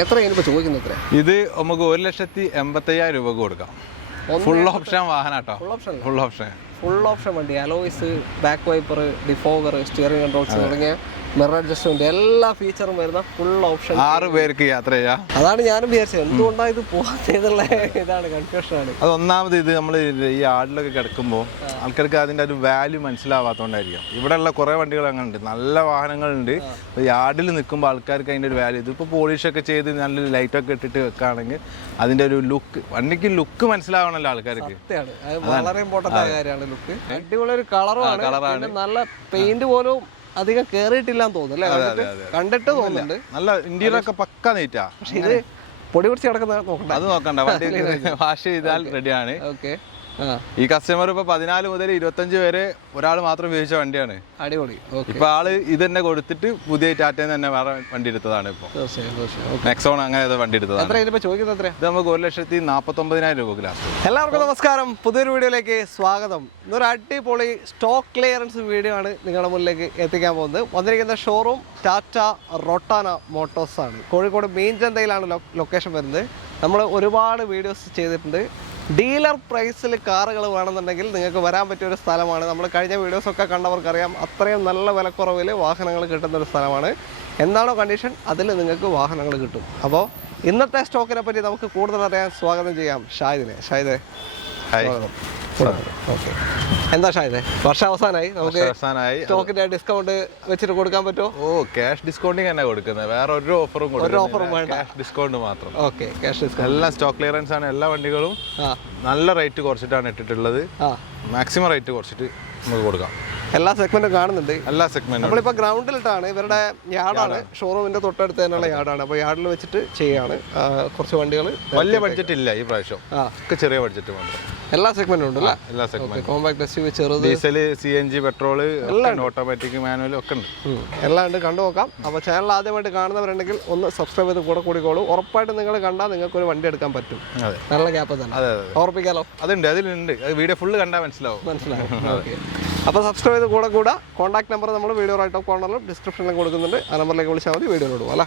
എത്രയാണ് ഇപ്പോൾ ചോദിക്കുന്നത്? എത്ര ഇത് നമുക്ക് 1,85,000 രൂപ കൊടുക്കാം. ഫുൾ ഓപ്ഷൻ വാഹനം കേട്ടോ. ഫുൾ ഓപ്ഷൻ വണ്ടി, alloys, back wiper, defogger, steering controls തുടങ്ങിയ മിറർ അഡ്ജസ്റ്റ്മെന്റ് എല്ലാ ഫീച്ചറും വരുന്ന ഫുൾ ഓപ്ഷൻ. 6 പേർക്ക് യാത്ര ചെയ്യാം. അതാണ് ഞാനും വിചാരിച്ചത്, എന്തുകൊണ്ടാണ് ഇത് പോകാത്തതുള്ള ഇതാണ് കൺഫ്യൂഷനാണ്. അത് ഒന്നാമത് ഇത് നമ്മൾ ഈ ആടിലൊക്കെ കിടക്കുമ്പോൾ ആൾക്കാർക്ക് അതിൻ്റെ ഒരു വാല്യൂ മനസ്സിലാവാത്തതുകൊണ്ടായിരിക്കും. ഇവിടെയുള്ള കുറേ വണ്ടികൾ അങ്ങനെ ഉണ്ട്, നല്ല വാഹനങ്ങളുണ്ട്. അപ്പോൾ ഈ ആടിൽ നിൽക്കുമ്പോൾ ആൾക്കാർക്ക് അതിൻ്റെ ഒരു വാല്യൂ, ഇതിപ്പോൾ പോളിഷൊക്കെ ചെയ്ത് നല്ലൊരു ലൈറ്റൊക്കെ ഇട്ടിട്ട് വെക്കുകയാണെങ്കിൽ അതിൻ്റെ ഒരു ലുക്ക്, വണ്ടിക്ക് ലുക്ക് മനസ്സിലാവണമല്ലോ ആൾക്കാർക്ക്. വളരെ ഇമ്പോർട്ടൻ്റ് ആയ കാര്യമാണ് ലുക്ക്. അടിപൊളി ഒരു കളറാണ്, നല്ല പെയിന്റ് പോലും അധികം കേറിയിട്ടില്ലാന്ന് തോന്നുന്നു. കണ്ടിട്ട് തോന്നുന്നുണ്ട് നല്ല ഇന്റീരിയറൊക്കെ പക്ക നീറ്റാ. പക്ഷെ ഇത് പൊടി പിടിച്ച് കിടക്കുന്ന നോക്കണ്ട, അത് നോക്കണ്ട, വണ്ടി വാഷ് ചെയ്താൽ റെഡിയാണ്. ഓക്കെ. ഈ കസ്റ്റമർ ഇപ്പൊ 14 മുതൽ 25 വരെ ഒരാൾ മാത്രം ഉപയോഗിച്ച വണ്ടിയാണ്. അടിപൊളി. ഇപ്പൊ ആള് ഇത് തന്നെ കൊടുത്തിട്ട് പുതിയ ടാറ്റയിൽ തന്നെ വേറെ വണ്ടി എടുത്തതാണ്. ഇപ്പൊ നെക്സോൺ അങ്ങനെ വണ്ടി എടുത്തതാണ്. ഇത് നമുക്ക് 1,49,000 രൂപ ലാസ്റ്റ്. എല്ലാവർക്കും നമസ്കാരം, പുതിയൊരു വീഡിയോയിലേക്ക് സ്വാഗതം. ഇന്നൊരു അടിപൊളി സ്റ്റോക്ക് ക്ലിയറൻസ് വീഡിയോ ആണ് നിങ്ങളുടെ മുന്നിലേക്ക് എത്തിക്കാൻ പോകുന്നത്. വന്നിരിക്കുന്ന ഷോറൂം ടാറ്റ റൊട്ടാന മോട്ടോഴ്സ് ആണ്. കോഴിക്കോട് മെയിൻ ചന്തയിലാണ് ലൊക്കേഷൻ വരുന്നത്. നമ്മൾ ഒരുപാട് വീഡിയോസ് ചെയ്തിട്ടുണ്ട്. ഡീലർ പ്രൈസിൽ കാറുകൾ വേണമെന്നുണ്ടെങ്കിൽ നിങ്ങൾക്ക് വരാൻ പറ്റിയൊരു സ്ഥലമാണ്. നമ്മൾ കഴിഞ്ഞ വീഡിയോസൊക്കെ കണ്ടവർക്കറിയാം, അത്രയും നല്ല വിലക്കുറവിൽ വാഹനങ്ങൾ കിട്ടുന്നൊരു സ്ഥലമാണ്. എന്താണോ കണ്ടീഷൻ അതിൽ നിങ്ങൾക്ക് വാഹനങ്ങൾ കിട്ടും. അപ്പോൾ ഇന്നത്തെ സ്റ്റോക്കിനെ പറ്റി നമുക്ക് കൂടുതൽ അറിയാൻ സ്വാഗതം ചെയ്യാം ഷാഹിദിനെ. ഷാഹിദേ, ഓക്കെ. എന്താ ഷാഹിദേ, വർഷാവസാനായി, നമുക്ക് സ്റ്റോക്കിന്റെ ഡിസ്കൗണ്ട് വെച്ചിട്ട് കൊടുക്കാൻ പറ്റുമോ? ക്യാഷ് ഡിസ്കൗണ്ടിങ് തന്നെ കൊടുക്കുന്നത്, വേറെ ഒരു ഓഫറും വേണ്ട, ക്യാഷ് ഡിസ്കൗണ്ട് മാത്രം. Okay, cash discount. എല്ലാം സ്റ്റോക്ക് ക്ലിയറൻസ് ആണ്. എല്ലാ വണ്ടികളും നല്ല റേറ്റ് കുറച്ചിട്ടാണ് ഇട്ടിട്ടുള്ളത്. മാക്സിമം റേറ്റ് കുറച്ചിട്ട് നമുക്ക് കൊടുക്കാം. എല്ലാ സെഗ്മെന്റും കാണുന്നുണ്ട്. എല്ലാ സെഗ്മെന്റും നമ്മളിപ്പോൾ ഗ്രൗണ്ടിലിട്ടാണ്, ഇവരുടെ യാർഡാണ്, ഷോറൂമിന്റെ തൊട്ടടുത്ത് തന്നെയുള്ള യാർഡാണ്. അപ്പോൾ യാർഡിൽ വെച്ചിട്ട് ചെയ്യാണ്. കുറച്ച് വണ്ടികൾ വലിയ ബഡ്ജറ്റ് ഇല്ല ഈ പ്രാവശ്യം, ചെറിയ ബഡ്ജറ്റ് മാത്രം. എല്ലാ സെഗ്മെന്റും ഉണ്ട്. എല്ലാ സെഗ്മെന്റും, കോമ്പാക്ട് എസ്യുവി, ചെറുത്, diesel, CNG, petrol, automatic, manual ഒക്കെ ഉണ്ട്. എല്ലാം ഉണ്ട്, കണ്ടു നോക്കാം. അപ്പോൾ ചാനൽ ആദ്യമായിട്ട് കാണുന്നവരുണ്ടെങ്കിൽ ഒന്ന് സബ്സ്ക്രൈബ് ചെയ്ത് കൂടിക്കോളൂ. ഉറപ്പായിട്ട് നിങ്ങൾ കണ്ടാൽ നിങ്ങൾക്ക് ഒരു വണ്ടി എടുക്കാൻ പറ്റും. നല്ല ഗ്യാപ്പ് തന്നെ, ഓർപ്പിക്കാലോ. അതുണ്ട്, അതിലുണ്ട്. വീഡിയോ ഫുള്ള് കണ്ടാൽ മനസ്സിലാവും. ഓക്കെ. അപ്പോൾ സബ്സ്ക്രൈബ് ചെയ്ത് കൂടെ കോൺടാക്ട് നമ്പർ നമ്മൾ വീഡിയോ റൈറ്റ് ഓഫ് കോർണറിലും ഡിസ്ക്രിപ്ഷനിലും കൊടുക്കുന്നുണ്ട്. ആ നമ്പറിലേക്ക് വിളിച്ചാൽ മതി, വീഡിയോ ഇടും. അല്ല,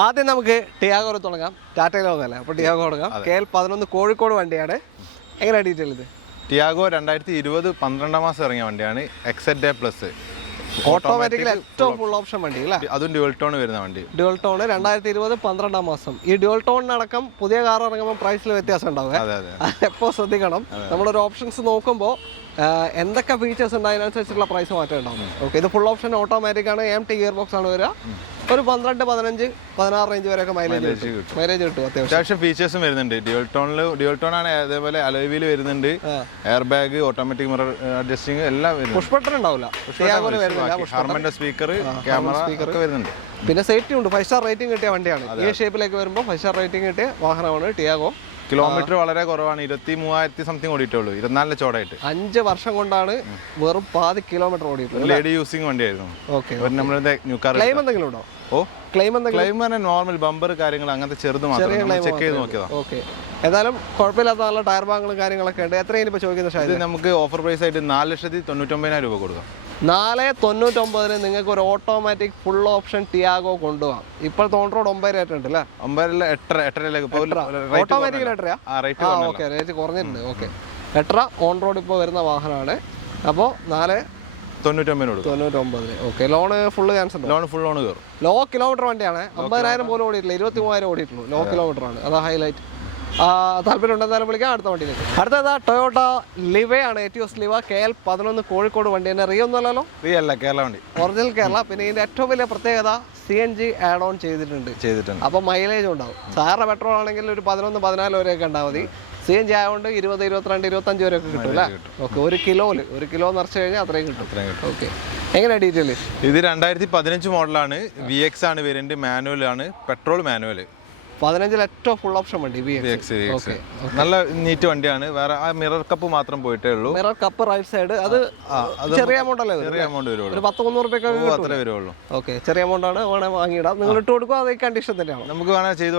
ആദ്യം നമുക്ക് ടിയാഗോ തുടങ്ങാം. ടാറ്റയിലോ ഒന്നല്ല, അപ്പോൾ ടിയാഗോ തുടങ്ങാം. KL11 കോഴിക്കോട് വണ്ടിയാണ്. എങ്ങനെയാണ് ഡീറ്റെയിൽ ഇത്? ടിയാഗോ 2020 12 മാസം ഇറങ്ങിയ വണ്ടിയാണ്. XZ+ ഓട്ടോമാറ്റിക്കൽ ഏറ്റവും ഫുൾ ഓപ്ഷൻ വണ്ടി അല്ലേ? അതും ഡ്യുവൽ ടോൺ വരുന്ന വണ്ടി. ഡ്യുവൽ ടോൺ 2020 12 മാസം. ഈ ഡ്യുവൽ ടോണിനടക്കം പുതിയ കാർ ഇറങ്ങുമ്പോൾ പ്രൈസിൽ വ്യത്യാസം ഉണ്ടാവുക, എപ്പോൾ ശ്രദ്ധിക്കണം. നമ്മളൊരു ഓപ്ഷൻസ് നോക്കുമ്പോൾ എന്തൊക്കെ ഫീച്ചേഴ്സ് ഉണ്ട് അതിനനുസരിച്ചുള്ള പ്രൈസ് മാറ്റം ഉണ്ടാവും. ഓക്കെ, ഇത് ഫുൾ ഓപ്ഷൻ ഓട്ടോമാറ്റിക് ആണ്. MT ഗിയർ ബോക്സ് ആണ് വരിക. ഒരു 12, 15, 16 റേഞ്ച് വരെയൊക്കെ മൈലേജ് കിട്ടും. അത്യാവശ്യം ഫീച്ചേഴ്സും വരുന്നുണ്ട്. ഡ്യുവൽ ടോൺ ആണ്. അതേപോലെ അലോയ് വീൽ വരുന്നുണ്ട്, air bag, automatic mirror adjusting എല്ലാം വരുന്നുണ്ട്. പുഷ് ബട്ടൺ ഉണ്ടാവില്ല, ഹാർമന്റെ സ്പീക്കർ, ക്യാമറ ഒക്കെ വരുന്നുണ്ട്. പിന്നെ സേഫ്റ്റി ഉണ്ട്. 5 സ്റ്റാർ റേറ്റിംഗ് കിട്ടിയ വണ്ടിയാണ്. ഈ ഷേപ്പിലേക്ക് വരുമ്പോൾ 5 സ്റ്റാർ റേറ്റിംഗ് കിട്ടിയ വാഹനമാണ് ടിയാഗോ. കിലോമീറ്റർ വളരെ കുറവാണ്, 23,000 സംതിങ് ഓടിയിട്ടുള്ളൂ. 24 ചോടായിട്ട് 5 വർഷം കൊണ്ടാണ് വെറും 10 കിലോമീറ്റർ ഓടിയിട്ടുള്ളത്. ലേഡി യൂസിങ് വണ്ടിയായിരുന്നു. ക്ലെയിം എന്തെങ്കിലും ഉണ്ടോ? ക്ലെയിം നോർമൽ ബമ്പർ കാര്യങ്ങൾ അങ്ങനത്തെ ചെറുത് മാത്രം ചെക്ക് ചെയ്ത് നോക്കിയതാ. ഓക്കെ, ഏതായാലും കുഴപ്പമില്ലാത്ത നല്ല ടയർ ഭാഗങ്ങളും കാര്യങ്ങളൊക്കെ ഉണ്ട്. എത്രയാണ് ഇപ്പോൾ ചോദിക്കുന്നത്? നമുക്ക് ഓഫർ പ്രൈസ് ആയിട്ട് 4,99,000 രൂപ കൊടുക്കാം. 4,99,000 നിങ്ങൾക്ക് ഒരു ഓട്ടോമാറ്റിക് ഫുൾ ഓപ്ഷൻ ടിയാഗോ കൊണ്ടുപോകാം. ഇപ്പോൾ ഓൺ റോഡ് 9 റേറ്റ് ഉണ്ട് അല്ലേ? 8,500 ഓട്ടോമാറ്റിക് ഓക്കെ, റേറ്റ് കുറഞ്ഞിട്ടുണ്ട്. ഓക്കെ, 8 ഓൺ റോഡ് ഇപ്പോൾ വരുന്ന വാഹനമാണ്. അപ്പോൾ 4,99,000. Okay, loan full cancel? Loan full loan കയറും. ലോ കിലോമീറ്റർ വണ്ടിയാണ്. 50,000 പോലും ഓടിയിട്ടില്ല, 23,000 ഓടിയിട്ടുള്ളൂ. ലോ കിലോമീറ്റർ ആണ്, അതാ ഹൈലൈറ്റ്. താല്പര്യം ഉണ്ടെന്നാലും വിളിക്കാം. അടുത്ത വണ്ടിയിലേക്ക്. അടുത്തതാ ടൊയോട്ട ലിവ ആണ്. എറ്റിയോസ് ലിവ KL11 കോഴിക്കോട് വണ്ടി തന്നെ. റിയോ ഒന്നുമല്ലോ? റിയോ അല്ല, കേരള വണ്ടി, ഒറിജിനൽ കേരള. പിന്നെ ഇതിന്റെ ഏറ്റവും വലിയ പ്രത്യേകത CNG ആഡ് ഓൺ ചെയ്തിട്ടുണ്ട്. അപ്പോൾ മൈലേജ് ഉണ്ടാവും. സാധാരണ പെട്രോൾ ആണെങ്കിൽ ഒരു 11, 14 വരെയൊക്കെ ഉണ്ടാവും മതി. CNG ആയതുകൊണ്ട് 20, 22, 25 വരെയൊക്കെ കിട്ടും അല്ലേ? ഓക്കെ, 1 കിലോ നിറച്ച് കഴിഞ്ഞാൽ അത്രയും കിട്ടും. ഓക്കെ, എങ്ങനെയാണ് ഡീറ്റെയിൽ? ഇത് 2015 മോഡലാണ്. VX ആണ് വേരിയന്റ്, മാനുവൽ ആണ്, പെട്രോൾ മാനുവൽ. 15 ഏറ്റവും ഫുൾ ഓപ്ഷൻ വണ്ടി VX. ഓക്കെ, നല്ല നീറ്റ് വണ്ടിയാണ്. വേറെ ആ മിറർ കപ്പ് മാത്രം പോയിട്ടേ ഉള്ളൂ. മിറർ കപ്പ് റൈറ്റ് സൈഡ് അത് ചെറിയ എമൗണ്ട് അല്ലേ? ചെറിയ എമൗണ്ട് വരുള്ളൂ, ഒരു 100-300 രൂപ അത്രേ വരുള്ളൂ. ഓക്കെ, ചെറിയ എമൗണ്ട് ആണ്. വേണേൽ വാങ്ങിയിടാം. നിങ്ങൾ ഇട്ട് കൊടുക്കുക, അതേ കണ്ടീഷൻ തന്നെയാണ്. നമുക്ക് വേണേൽ ചെയ്ത്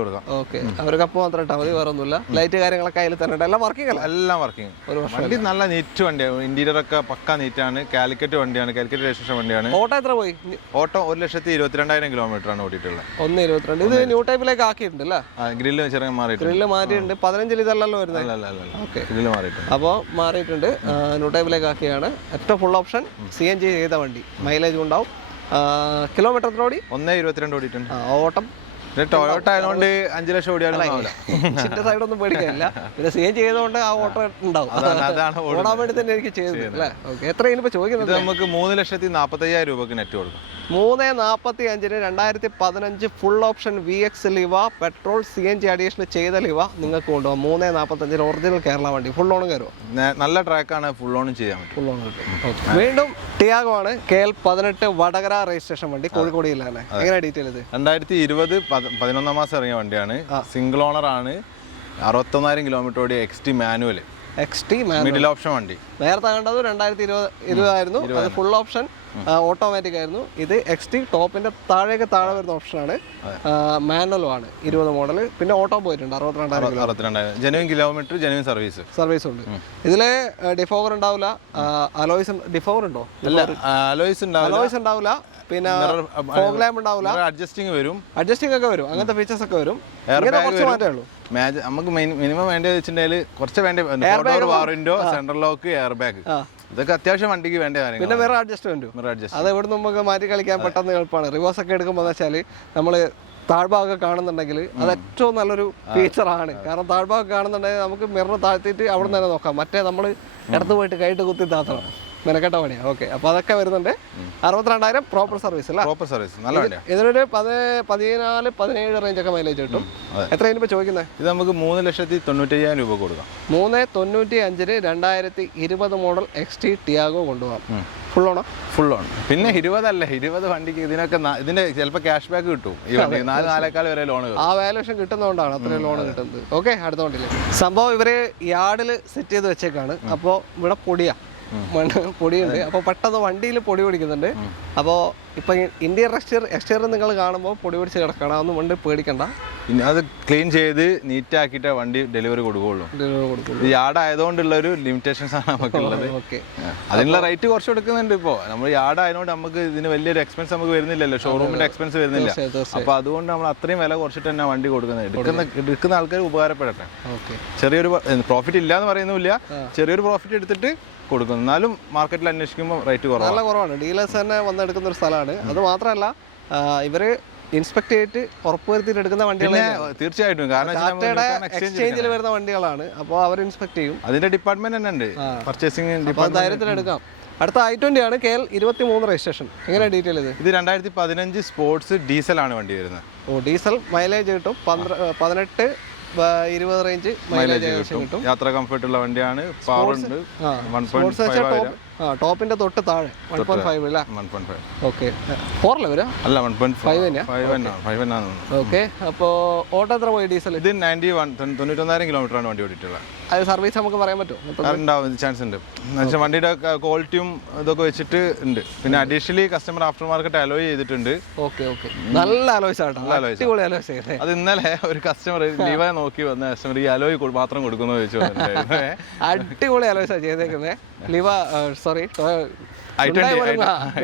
കൊടുക്കാം. ഓക്കെ, ഒരു കപ്പ് മാത്രം ഇട്ടാൽ മതി, വേറെ ഒന്നുമില്ല. ലൈറ്റ് കാര്യങ്ങളൊക്കെ അതിൽ തന്നെ ഉണ്ട്. എല്ലാം വർക്കിംഗ് അല്ല? എല്ലാം വർക്കിംഗ്. വണ്ടി നല്ല നീറ്റ് വണ്ടിയാണ്. ഇന്റീരിയർ ഒക്കെ പക്ക നീറ്റാണ്. കാലിക്കറ്റ് വണ്ടിയാണ്, കാലിക്കറ്റ് രജിസ്ട്രേഷൻ വണ്ടിയാണ്. ഓട്ടോ എത്ര പോയി? ഓട്ടോ 1,22,000 കിലോമീറ്റർ ആണ് ഓടിയിട്ടുള്ളത്. 1,22,000. ഇത് ന്യൂ ടൈപ്പിലേക്ക് ആക്കിയിട്ടുണ്ട് അല്ലേ? ഗ്രില്ല് ചെറിയ മാറിയിട്ടുണ്ട്. ഗ്രില്ല് മാറ്റിയിട്ടുണ്ട്. 15 ഇതല്ലല്ലോ വരുന്നത്. ഓക്കെ, ഗ്രില്ല് മാറിയിട്ടുണ്ട്. അപ്പോൾ മാറിയിട്ടുണ്ട്. ന്യൂ ടൈപ്പിലേക്ക് ആക്കിയാണ്. ഏറ്റവും ഫുൾ ഓപ്ഷൻ CNG ചെയ്ത വണ്ടി. മൈലേജ് ഉണ്ടാവും. കിലോമീറ്റർ എത്ര ഓടി? 1,22 ഓടിയിട്ടുണ്ട്. ഓട്ടം ടൊയോട്ട ആയതുകൊണ്ട് 5 ലക്ഷം ഓടിയാലും സൈഡ് ഒന്നും പേടിക്കാനില്ല. പിന്നെ CNG ചെയ്തതുകൊണ്ട് ആ ഓട്ടോ ഉണ്ടാവും. ഓടാൻ വേണ്ടി തന്നെ എനിക്ക് ചെയ്തത് അല്ലേ? ഓക്കെ, എത്രയാണ് ഇപ്പോൾ ചോദിക്കുന്നത്? നമുക്ക് 3,45,000 രൂപക്ക് നെറ്റ് കൊടുക്കും. 3,45,000 2015 full option VX Liva petrol CNG additional ചെയ്ത ലിവ നിങ്ങൾക്ക് കൊണ്ടുപോകാം. 3,45,000 ഒറിജിനൽ കേരള വണ്ടി. ഫുൾ ഓൺ കയറുമോ? നല്ല ട്രാക്കാണ്, ഫുൾ ഓണും ചെയ്യാൻ പറ്റും. ഫുൾ ഓൺ കിട്ടും. വീണ്ടും ടിയാഗോ ആണ്. KL 18 വടകര രജിസ്ട്രേഷൻ വണ്ടി. കോഴിക്കോട് ജില്ലയാണ്. എങ്ങനെ ഡീറ്റെയിൽ ഇത്? 2020 11 മാസം ഇറങ്ങിയ വണ്ടിയാണ്. സിംഗിൾ ഓണർ ആണ്. 61,000 കിലോമീറ്റർ ഓടിയ XT മാനുവൽ. മിഡിൽ ഓപ്ഷൻ വണ്ടി. നേരത്തെ കണ്ടത് 2020 ആയിരുന്നു. അത് ഫുൾ ഓപ്ഷൻ ഓട്ടോമാറ്റിക് ആയിരുന്നു. ഇത് XT ടോപ്പിന്റെ താഴെ വരുന്ന ഓപ്ഷനാണ്. മാനുവലും ആണ്. 20 മോഡൽ. പിന്നെ ഓട്ടോ പോയിട്ടുണ്ട് 62,000 ജെനുവിൻ കിലോമീറ്റർ, ജെനുവിൻ സർവീസ് ഉണ്ട്. ഇതില് ഡിഫോഗർ ഉണ്ടാവില്ല. അലോയ്സ് ഡിഫോഗർ ഉണ്ടോ? അലോയ്സ് ഉണ്ടാവില്ല. പിന്നെ ഫോഗ് ലാമ്പ് ഉണ്ടാവില്ല. അഡ്ജസ്റ്റിംഗ് ഒക്കെ വരും. അങ്ങനത്തെ ഫീച്ചേഴ്സ് ഒക്കെ വരും. കുറച്ച് മാറ്റേ ഉള്ളൂ. നമുക്ക് മിനിമം വേണ്ടത് വെച്ചിട്ടുണ്ടെങ്കിൽ കുറച്ച് window, central lock, air bag, ഇതൊക്കെ അത്യാവശ്യം വണ്ടിക്ക് വേണ്ട കാര്യങ്ങൾ. പിന്നെ വേറെ അഡ്ജസ്റ്റ്മെന്റ് അത് ഇവിടെ നമുക്ക് മാറ്റി കളിക്കാൻ പെട്ടെന്ന് എളുപ്പമാണ്. റിവേഴ്സ് ഒക്കെ എടുക്കുമ്പോൾ എന്ന് വെച്ചാൽ നമ്മൾ താഴ്ഭാഗമൊക്കെ കാണുന്നുണ്ടെങ്കിൽ അത് ഏറ്റവും നല്ലൊരു ഫീച്ചറാണ്. കാരണം താഴ്ഭാഗം കാണുന്നുണ്ടെങ്കിൽ നമുക്ക് മിറർ താഴ്ത്തിയിട്ട് അവിടെ നിന്ന് തന്നെ നോക്കാം. മറ്റേ നമ്മൾ ഇടത്ത് പോയിട്ട് കൈയിട്ട് കുത്തി താത്തണം. മെനക്കെട്ട പണിയാണ്. ഓക്കെ, അപ്പോൾ അതൊക്കെ വരുന്നുണ്ട്. 62,000 പ്രോപ്പർ സർവീസ് അല്ല? പ്രോപ്പർ സർവീസ് നല്ല വണ്ടിയാണ്. ഇതിനൊരു 14-17 റേഞ്ചൊക്കെ മൈലേജ് കിട്ടും. എത്രയാണ് ഇപ്പോൾ ചോദിക്കുന്നത്? ഇത് നമുക്ക് 3,95,000 രൂപ കൊടുക്കാം. 3,95,000 2020 മോഡൽ XT ടിയാഗോ കൊണ്ടുപോകാം. Full on. പിന്നെ 20 വണ്ടിക്ക് ഇതിന്റെ ചിലപ്പോൾ ക്യാഷ് ബാക്ക് കിട്ടും. ഈ വണ്ടി 4,000 വരെ ലോൺ കിട്ടും. ആ വാല്യൂഷൻ കിട്ടുന്നതുകൊണ്ടാണ് അത്രയും ലോൺ കിട്ടുന്നത്. ഓക്കെ, അടുത്ത വണ്ടിയിൽ സംഭവം ഇവര് യാർഡിൽ സെറ്റ് ചെയ്ത് വെച്ചേക്കാണ്. അപ്പോൾ ഇവിടെ പൊടിയുണ്ട്. അപ്പോൾ പെട്ടെന്ന് വണ്ടിയിൽ പൊടി പിടിക്കുന്നുണ്ട്. അപ്പോൾ ഇപ്പം ഇന്ത്യൻ എക്സ്റ്റീരിയർ നിങ്ങൾ കാണുമ്പോൾ പൊടി പിടിച്ച് കിടക്കണം. അതൊന്നും വണ്ടി പേടിക്കണ്ട. അത് ക്ലീൻ ചെയ്ത് നീറ്റ് ആക്കിയിട്ട് വണ്ടി ഡെലിവറി കൊടുക്കുകയുള്ളൂ. യാർഡ് ആയതുകൊണ്ടുള്ള ഒരു ലിമിറ്റേഷൻസ് ആണ് നമുക്കുള്ളത്. അതിനുള്ള റേറ്റ് കുറച്ച് കൊടുക്കുന്നുണ്ട്. ഇപ്പോൾ നമ്മൾ യാർഡ് ആയതുകൊണ്ട് നമുക്ക് ഇതിന് വലിയൊരു എക്സ്പെൻസ് നമുക്ക് വരുന്നില്ലല്ലോ. ഷോറൂമിന്റെ എക്സ്പെൻസ് വരുന്നില്ല. അപ്പോൾ അതുകൊണ്ട് നമ്മൾ അത്രയും വില കുറച്ചിട്ട് തന്നെ വണ്ടി കൊടുക്കുന്നത്. എടുക്കുന്ന ആൾക്കാർ ഉപകാരപ്പെടട്ടെ. ചെറിയൊരു പ്രോഫിറ്റ് ഇല്ല എന്ന് പറയുന്നില്ല. ചെറിയൊരു പ്രോഫിറ്റ് എടുത്തിട്ട് കൊടുക്കും. എന്നാലും മാർക്കറ്റിൽ അന്വേഷിക്കുമ്പോൾ റേറ്റ് കുറവാണ്. ഡീലേഴ്സ് തന്നെ വന്നെടുക്കുന്ന ഒരു സ്ഥലമാണ്. അത് മാത്രമല്ല ഇവര് ഇൻസ്പെക്ട് ചെയ്തിട്ട് ഉറപ്പുവരുത്തിയിട്ട് എടുക്കുന്ന വണ്ടികൾ തീർച്ചയായിട്ടും. കാരണം എക്സ്ചേഞ്ചിൽ വരുന്ന വണ്ടികളാണ്. അപ്പോൾ അവർ ഇൻസ്പെക്ട് ചെയ്യും. അതിന്റെ ഡിപ്പാർട്ട്മെന്റ് തന്നെ ഉണ്ട്, പർച്ചേസിംഗ്. ധൈര്യത്തിൽ എടുക്കാം. അടുത്ത I20 ആണ്. KL 23 registration. എങ്ങനെ ഡീറ്റെയിൽ ഇത്? 2015 സ്പോർട്സ് ഡീസൽ ആണ് വണ്ടി വരുന്നത്. ഡീസൽ മൈലേജ് കിട്ടും. 18-20 റേഞ്ച് മൈലേജ് കിട്ടും. യാത്ര കംഫർട്ട് ഉള്ള വണ്ടിയാണ്. പവർ ഉണ്ട്. ടോപ്പിന്റെ തൊട്ട് താഴെ 1.5 അല്ലേ? 1.5. ഓക്കെ, 4 അല്ലേ വരാ? അല്ല, 1.5 തന്നെയാണ്. ഓക്കെ, അപ്പോൾ ഓട്ടോ എത്ര പോയി ഡീസൽ? ഇത് 91,000 കിലോമീറ്റർ ആണ് വണ്ടി ഓടിയിട്ടുള്ളത്. അത് സർവീസ് നമുക്ക് പറയാൻ പറ്റുമോ? ഉണ്ടാവും, ചാൻസ് ഉണ്ട്. എന്നുവെച്ചാൽ വണ്ടിയുടെ ക്വാളിറ്റിയും ഇതൊക്കെ വെച്ചിട്ട് ഉണ്ട്. പിന്നെ additionally customer after market alloy ചെയ്തിട്ടുണ്ട്. ഓക്കെ, നല്ല അലോയ്സ് ആട്ടോ. അടിപൊളി അലോയ്സ്. അത് ഇന്നലെ ഒരു കസ്റ്റമർ ലീവാ നോക്കി വന്ന കസ്റ്റമർ ഈ അലോയ് മാത്രം കൊടുക്കുന്നു ചോദിച്ചു. അടിപൊളി അലോയ്സാ ചെയ്തേക്കുന്നത്. ലിവ സോറി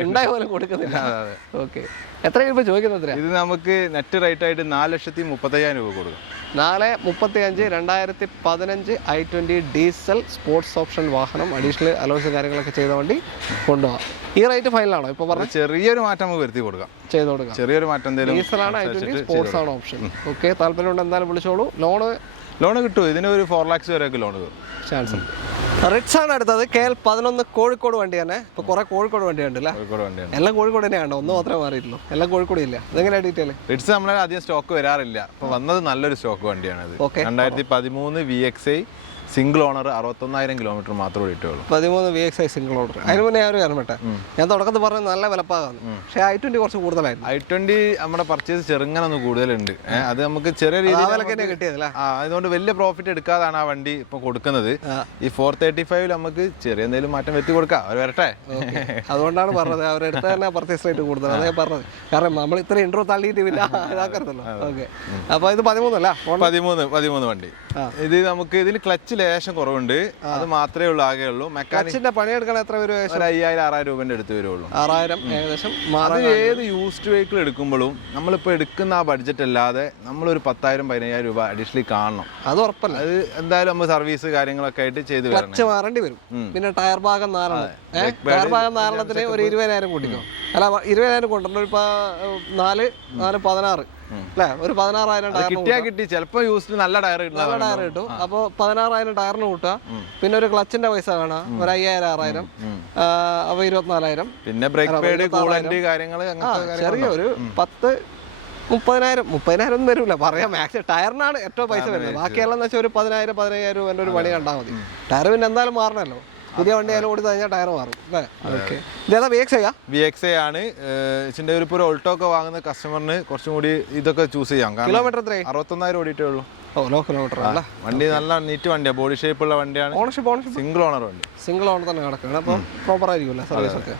ഉണ്ടായ പോലെ കൊടുക്കുന്നില്ല. ഓക്കെ, എത്ര രൂപ ചോദിക്കുന്നത്? ഇത് നമുക്ക് നെറ്റ് റേറ്റ് ആയിട്ട് 4,35,000 രൂപ കൊടുക്കും. 4,35,000 2015 I20 ഡീസൽ സ്പോർട്സ് ഓപ്ഷൻ വാഹനം. അഡീഷണൽ അലോയ്സ് കാര്യങ്ങളൊക്കെ ചെയ്ത വണ്ടി കൊണ്ടുപോകാം. ഈ റേറ്റ് ഫൈനലാണോ ഇപ്പോൾ പറഞ്ഞത്? ചെറിയൊരു മാറ്റം നമുക്ക് വരുത്തി കൊടുക്കാം. ചെയ്ത് കൊടുക്കാം. ചെറിയൊരു മാറ്റം എന്തെങ്കിലും. ഡീസലാണ് I20, സ്പോർട്സ് ആണ് ഓപ്ഷൻ. ഓക്കെ, താല്പര്യമുണ്ട് എന്തായാലും വിളിച്ചോളൂ. ലോൺ കിട്ടും. ഇതിന് ഒരു 4 lakhs വരെയൊക്കെ ലോൺ കിട്ടും. ചാൻസ് ഉണ്ട്. റിറ്റ്സ് ആണ് അടുത്തത്. KL 11 കോഴിക്കോട് വണ്ടി തന്നെ. ഇപ്പോൾ കുറേ കോഴിക്കോട് വണ്ടി ഉണ്ടല്ലേ? എല്ലാം കോഴിക്കോട് തന്നെയാണോ? ഒന്ന് മാത്രമേ മാറിയിട്ടുള്ളൂ. എല്ലാം കോഴിക്കോട് ഇല്ല. ഇതെങ്ങനെയാണ് ഡീറ്റെയിൽ? റിറ്റ്സ് നമ്മളെ അധികം സ്റ്റോക്ക് വരാറില്ല. അപ്പോൾ വന്നത് നല്ലൊരു സ്റ്റോക്ക് വണ്ടിയാണ്. 2013 VXi സിംഗിൾ ഓണർ 61,000 കിലോമീറ്റർ മാത്രമേ ഓടിയിട്ടുള്ളൂ. 13 VXi സിംഗിൾ ഓർഡർ. അതിന് മുന്നേ ഒരു കാര്യം പറ്റേ, ഞാൻ തുടക്കത്തിൽ പറഞ്ഞത് നല്ല വിലപ്പാകാന്ന്, പക്ഷേ i20 കുറച്ച് കൂടുതലായിരുന്നു. i20 നമ്മുടെ പർച്ചേസ് ചെറുങ്ങനെ ഒന്ന് കൂടുതലുണ്ട്. അത് നമുക്ക് ചെറിയ രീതിയിൽ കിട്ടിയതല്ലേ, അതുകൊണ്ട് വലിയ പ്രോഫിറ്റ് എടുക്കാതാണ് ആ വണ്ടി ഇപ്പൊ കൊടുക്കുന്നത്. ഈ 435 നമുക്ക് ചെറിയ എന്തെങ്കിലും മാറ്റം വരുത്തി കൊടുക്കാം, അവർ വരട്ടെ. അതുകൊണ്ടാണ് പറഞ്ഞത് അവരെടുത്ത തന്നെ പർച്ചേസ് റേറ്റ് കൂടുതൽ. അതേ പറഞ്ഞത്, കാരണം നമ്മൾ ഇത്ര ഇൻട്രോ തള്ളിയിട്ട് പിന്നെ ഇതാക്കരുതല്ലോ. ഓക്കെ, അപ്പൊ ഇത് 13 അല്ല, 13 വണ്ടി. ഇത് നമുക്ക് ഇതിൽ ക്ലച്ച് ലേശം കുറവുണ്ട്, അത് മാത്രമേ ഉള്ളൂ, ആകെ ഉള്ളൂ. മെക്കാനിക്സിന്റെ പണിയെടുക്കാൻ എത്ര വരും? 5,000-6,000 രൂപന്റെ അടുത്ത് വരുള്ളൂ. 6,000 ഏകദേശം. അത് ഏത് യൂസ്ഡ് വെഹിക്കിൾ എടുക്കുമ്പോഴും നമ്മളിപ്പോ എടുക്കുന്ന ആ ബഡ്ജറ്റ് അല്ലാതെ നമ്മളൊരു 10,000-15,000 രൂപ അഡീഷണലി കാണണം. അത് ഉറപ്പല്ല. അത് എന്തായാലും നമ്മൾ സർവീസ് കാര്യങ്ങളൊക്കെ ആയിട്ട് ചെയ്ത് ക്ലച്ച് മാറേണ്ടി വരും. പിന്നെ ടയർ ഭാഗം ടയർ ഭാഗം നാരണത്തിന് ഒരു 20,000 കൂട്ടിക്കോ. അല്ല, 20,000 കൊണ്ടുവരണം. ഒരു 4-16 അല്ലേ, ഒരു 16,000 ടയർ കിട്ടി. ചിലപ്പോ യൂസ്ഡ് നല്ല ടയർ കിട്ടും. അപ്പൊ 16,000 ടയറിന് കൂട്ടുക. പിന്നെ ഒരു ക്ലച്ചിന്റെ പൈസ വേണം, ഒരു 5,000-6,000, അപ്പൊ 24,000. പിന്നെ ബ്രേക്ക് പാഡ്, കൂളന്റ് കാര്യങ്ങൾ, ചെറിയ ഒരു 30,000 ഒന്നും വരില്ല, പറയാം. മാക്സിമം ടയറിനാണ് ഏറ്റവും പൈസ വരുന്നത്. ബാക്കിയെല്ലാം എന്ന് വെച്ചാൽ ഒരു 10,000-15,000 രൂപ ഒരു പണി കണ്ടാൽ മതി. ടയർ പിന്നെ എന്തായാലും മാറണല്ലോ, പുതിയ വണ്ടി ആയാലും ഓടി കഴിഞ്ഞാൽ ടയർ മാറും. ഓക്കെ, ഇതേതാ VXi ആണ്. ഇതിന്റെ ഒരു ഓൾട്ടോ ഒക്കെ വാങ്ങുന്ന കസ്റ്റമറിന് കുറച്ചും കൂടി ഇതൊക്കെ ചൂസ് ചെയ്യാം. കിലോമീറ്റർ എത്രയായി? 61,000 ഓടിയിട്ടേ ഉള്ളൂ. ലോ കിലോമീറ്റർ അല്ല, വണ്ടി നല്ല നീറ്റ് വണ്ടിയാണ്, ബോഡി ഷേപ്പ് ഉള്ള വണ്ടിയാണ്. ഓണർഷിപ്പ് സിംഗിൾ ഓണർ വണ്ടി, സിംഗിൾ ഓണർ തന്നെ കിടക്കുകയാണ്. അപ്പോൾ പ്രോപ്പർ ആയിരിക്കുമല്ലോ സർവീസ് ഒക്കെ.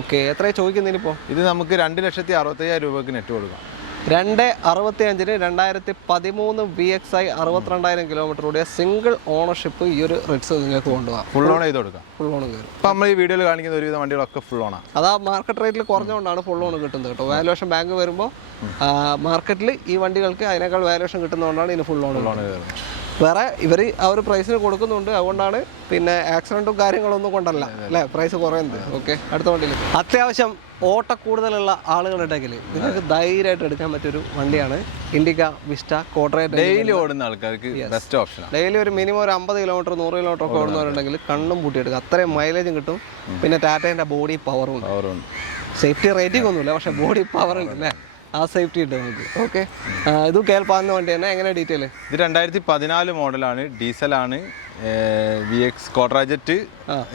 ഓക്കെ, എത്രയാണ് ചോദിക്കുന്നതിനിപ്പോൾ? ഇത് നമുക്ക് 2,65,000 രൂപയ്ക്ക് നെറ്റ് കൊടുക്കാം. 2,65,000 2013 VXi 62,000 കിലോമീറ്റർ ഓടിയ സിംഗിൾ ഓണർഷിപ്പ് ഈ ഒരു റിറ്റ്സ് നിങ്ങൾക്ക് കൊണ്ടുപോകാം. ഫുൾ ഓൺ ചെയ്ത് കൊടുക്കാം. ഫുൾ ഓൺ കയറും. ഇപ്പം നമ്മൾ ഈ വീഡിയോയിൽ കാണിക്കുന്ന ഒരുവിധം വണ്ടികളൊക്കെ ഫുൾ ഓണാണ്. അതാ മാർക്കറ്റ് റേറ്റിൽ കുറഞ്ഞുകൊണ്ടാണ് ഫുൾ ഓൺ കിട്ടുന്നത് കേട്ടോ. വാല്യുവേഷൻ ബാങ്ക് വരുമ്പോൾ മാർക്കറ്റിൽ ഈ വണ്ടികൾക്ക് അതിനേക്കാൾ വാല്യുവേഷൻ കിട്ടുന്നതുകൊണ്ടാണ് ഇതിന് ഫുൾ ഓൺ കയറുന്നത്. വേറെ ഇവർ ആ ഒരു പ്രൈസിന് കൊടുക്കുന്നുണ്ട്, അതുകൊണ്ടാണ് പിന്നെ ആക്സിഡൻറ്റും കാര്യങ്ങളൊന്നും കൊണ്ടല്ല അല്ലേ പ്രൈസ് കുറയുന്നത്. ഓക്കെ, അടുത്ത വണ്ടിയിൽ അത്യാവശ്യം ഓട്ടക്കൂടുതലുള്ള ആളുകളുണ്ടെങ്കിൽ നിങ്ങൾക്ക് ധൈര്യമായിട്ട് എടുക്കാൻ പറ്റിയൊരു വണ്ടിയാണ് ഇൻഡിക വിസ്റ്റ കോഡ്രേറ്റ്. ഡെയിലി ഓടുന്ന ആൾക്കാർക്ക് ബെസ്റ്റ് ഓപ്ഷൻ. ഡെയിലി ഒരു മിനിമം ഒരു 50 കിലോമീറ്റർ 100 കിലോമീറ്റർ ഒക്കെ ഓടുന്നവരുണ്ടെങ്കിൽ കണ്ണും പൂട്ടിയെടുക്കുക. അത്രയും മൈലേജും കിട്ടും. പിന്നെ ടാറ്റേൻ്റെ ബോഡി പവറും ഉണ്ട്. സേഫ്റ്റി റേറ്റിംഗ് ഒന്നുമില്ല, പക്ഷേ ബോഡി പവർ ഉണ്ട് അല്ലേ, ആ സേഫ്റ്റി ഉണ്ട് നമുക്ക്. ഓക്കെ, ഇത് കേൾപ്പാകുന്ന വണ്ടി തന്നെ. എങ്ങനെ ഡീറ്റെയിൽ? ഇത് 2014 മോഡലാണ്, ഡീസലാണ്, VX കോഡ്രാജറ്റ്